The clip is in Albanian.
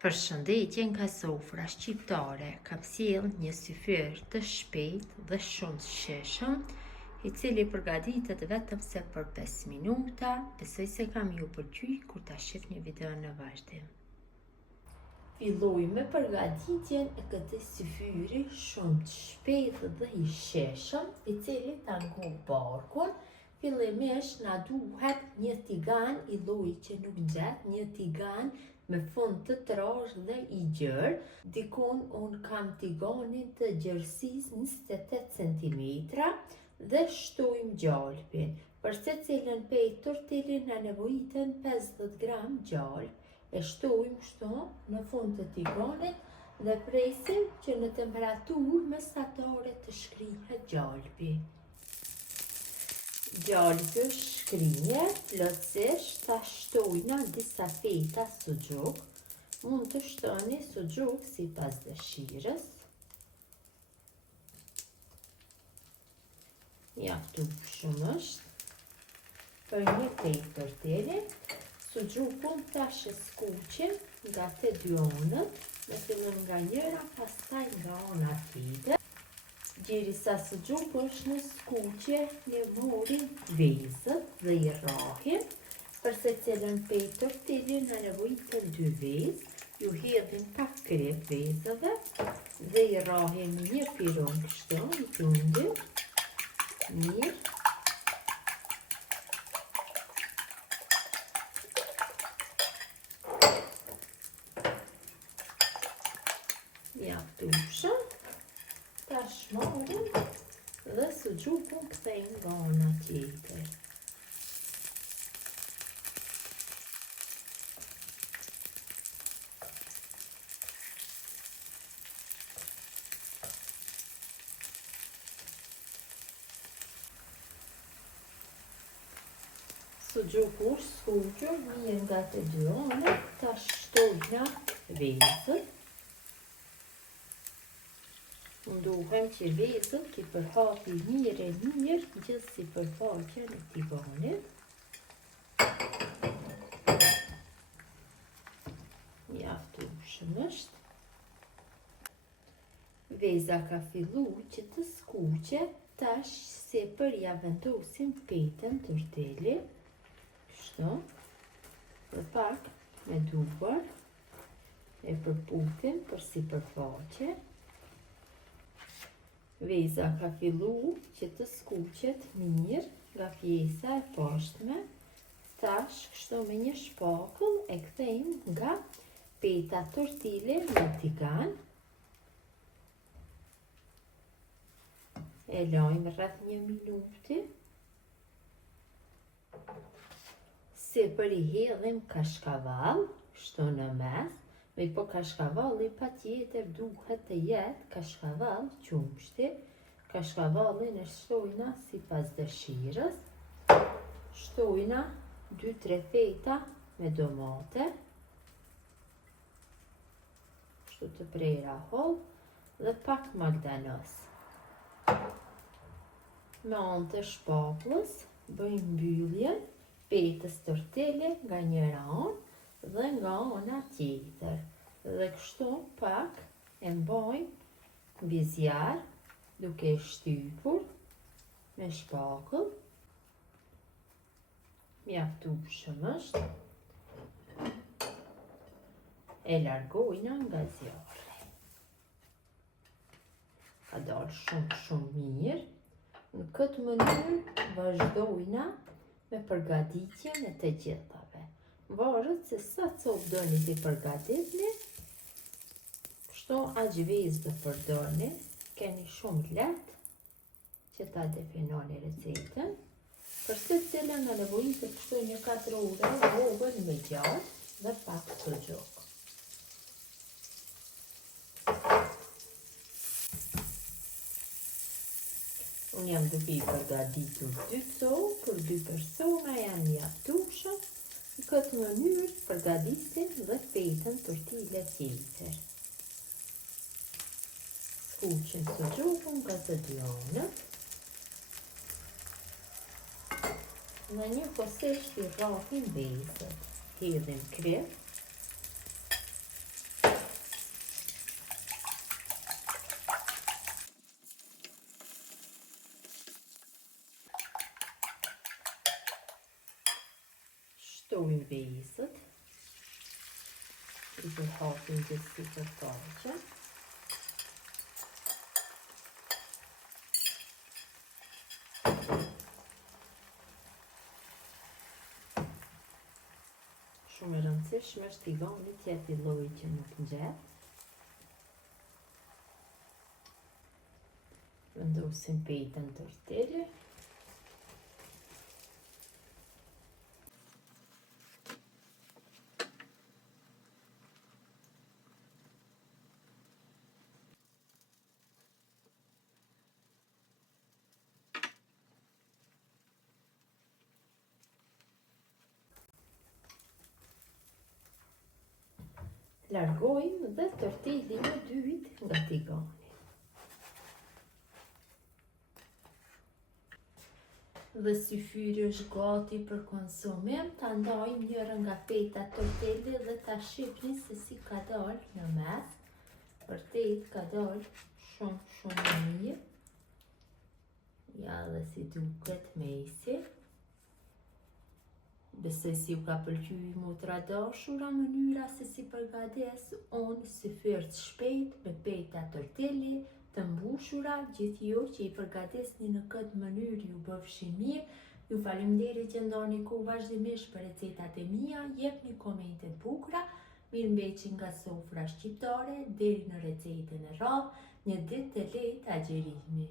Përshëndetje nga sofra shqiptare, kam sjell një syfyr të shpejt dhe shumë të sheshëm, i cili përgatitet vetëm se për 5 minuta. Besoj se kam ju pëlqy kur ta shihni videon në vazhdim. Filloj me përgatitjen e këtij syfyri shumë të shpejt dhe i sheshëm, i cili ta ngroh barkun. Fillimisht na duhet një tigan i lloji që nuk nxeh, një tigan me fund të trashë dhe i gjerë. Dikun unë kam tiganin të gjerësisë 28 cm dhe shtojmë gjalpin. Për secilën prej tortilën na nevojiten 50 gram gjalp. E shtojmë kështu në fund të tiganit dhe presim që në temperaturë mesatare të shkrihet gjalpi. Gjalpi shkrihet plotësisht, ta shtojna disa feta suxhuk. Mund të shtoni suxhuk sipas dëshirës. Mjaftueshëm është për një pejtë tortile. Suxhukun tash e skuqim nga të dy anët, me fillim nga njëra, pastaj nga ana tjetër. Derisa suxhuku është në skuqje, ne morim vezët dhe i rrahim. Për secilën pejtë tortile na nevojiten 2 vezë. Ju hedhim pak krep vezëve dhe i rrahim një piron kështu, i tundim. Mirë. Mjaftueshëm. Tash morim dhe suxhukun kthejmë nga ana tjetër. Suxhuku është skuqur mirë nga të dy anët. Tash shtojna vezët. Munduhem që vezët t'i përhapi mirë gjithë sipërfaqen e tiganit. Mjaftueshëm është. Veza ka filluar që të skuqet, tash sipër ja vendosim pejtën tortili. Kështu. Dhe pak me duar e përputhim për sipërfaqe. Veza ka filluar që të skuqet mirë nga pjesa e poshtme. Tash kështu me një shpakull e kthejmë nga pejta tortile në tigan. E lajmë rreth 1 minuti. Sipër i hedhim kashkavall, kështu në mes. Me po kashkavalli pa tjetër duhet të jetë kashkavall qumshti. Kashkavallin e shtojna sipas dëshirës. Shtojna 2-3 feta me domate. Kështu të prera holl dhe pak magdanos. Me anë të shpakullës bëjmë mbylljen pejtës tortile nga njëra anë dhe nga ana tjetër. Dhe kështu pak e mbajmë mbi zjarr duke shtypur me shpakull. Mjaftueshëm është. E largojna nga zjarri. Ka dalë shumë mirë. Në këtë mënyrë vazhdojna me përgatitjen e të gjithave. Varet se sa copë doni t'i përgatitni, kështu aq vezë të përdorni, keni shumë lehtë që ta definoni recetën. Për secilën na nevojitet kështu një 4 ore rrogën me gjatë dhe pak suxhuk. Unë jam duke i përgatitur 2 copë për 2 persona, janë mjaftueshëm. Në këtë mënyrë përgatisim dhe pejtën tortile tjetër. Skuqim suxhukun nga të dy anët. Në një poseshtë i rrahim vezët. Hedhim krep. Shumë vezët. I përhapim të sipërfaqe. Shumë e rëndësishme është tigani të jetë i lloji që nuk ngjet. Vendosim pejtën në tortillë. Largojmë dhe tortillin e dytë nga tigani. Dhe syfyri është gati për konsumim, ta ndajmë njërën nga pejta tortilli dhe ta shihni se si ka dalë në mes. Vërtet ka dalë shumë mirë. Ja dhe si duket mesi. Besoj si ju ka pëlqyer motra dashura mënyra se si përgatis unë syfyr të shpejt me pejta tortilli të mbushura, gjithë ju që i përgatisni në këtë mënyrë ju bëfshin mirë. Ju faleminderit që ndani kohë vazhdimisht për recetat e mia, jepni komente bukura, mirëmbëjtje nga sofra shqiptare deri në recetën e radhë, një ditë të lehtë agjerimi.